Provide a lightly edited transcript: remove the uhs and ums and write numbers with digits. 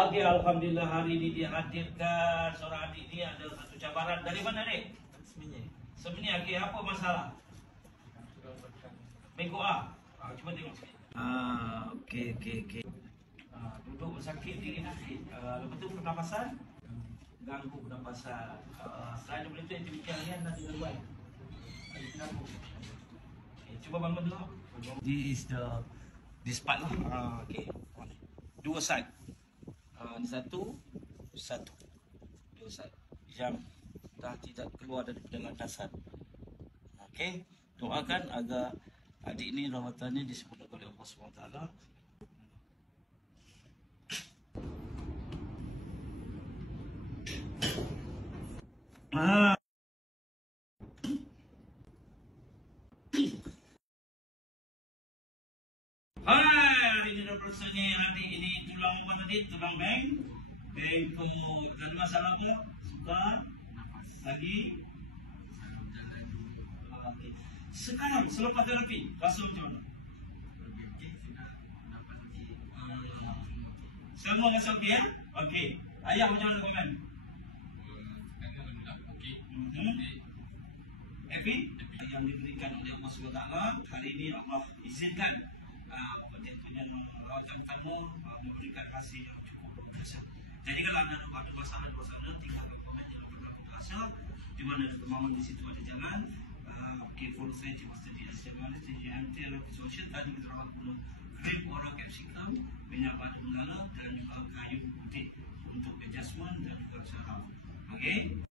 Okey, alhamdulillah hari ini dihadirkan seorang adik ni ada satu cabaran. Dari mana ni? Sebenarnya okey, apa masalah? Bengkok ah. Cuba tengok sikit. Okey. Duduk bersakit diri sakit. Lepas tu pernafasan ganggu pernafasan. Selain daripada itu aktiviti harian dan gangguan. Okay, cuba bangun dulu. This is this part lah. Okey. Dua side. Ini satu. Dua side. Jam dah tidak keluar daripada landasan. Okey. Doakan agar adik ini rawatannya disempurnakan oleh Allah SWT. Hai, hari ini dah bersama adik ini tulang apa tadi? Tulang bengkok. Ada masalah apa? Suka? Lagi? Okay. Sekarang selepas terapi, rasa macam mana? Semua rasa okey ya? Okey. Ayah macam mana komen? Happy? Yang diberikan oleh Allah SWT. Hari ini Allah izinkan rawatan kamu memberikan hasil yang cukup berkuasa. Jadi kalau anda ada pasangan tinggalkan komen yang berkuasa. Di mana ada kemauan di situ ada jalan. Okay, follow saya di Master DS Jalan TJMT Rapid Social. Tadi kita rawat penuh krim orang capsicum, minyak batu menara dan juga kayu putih untuk adjustment dan juga saraf. Okey.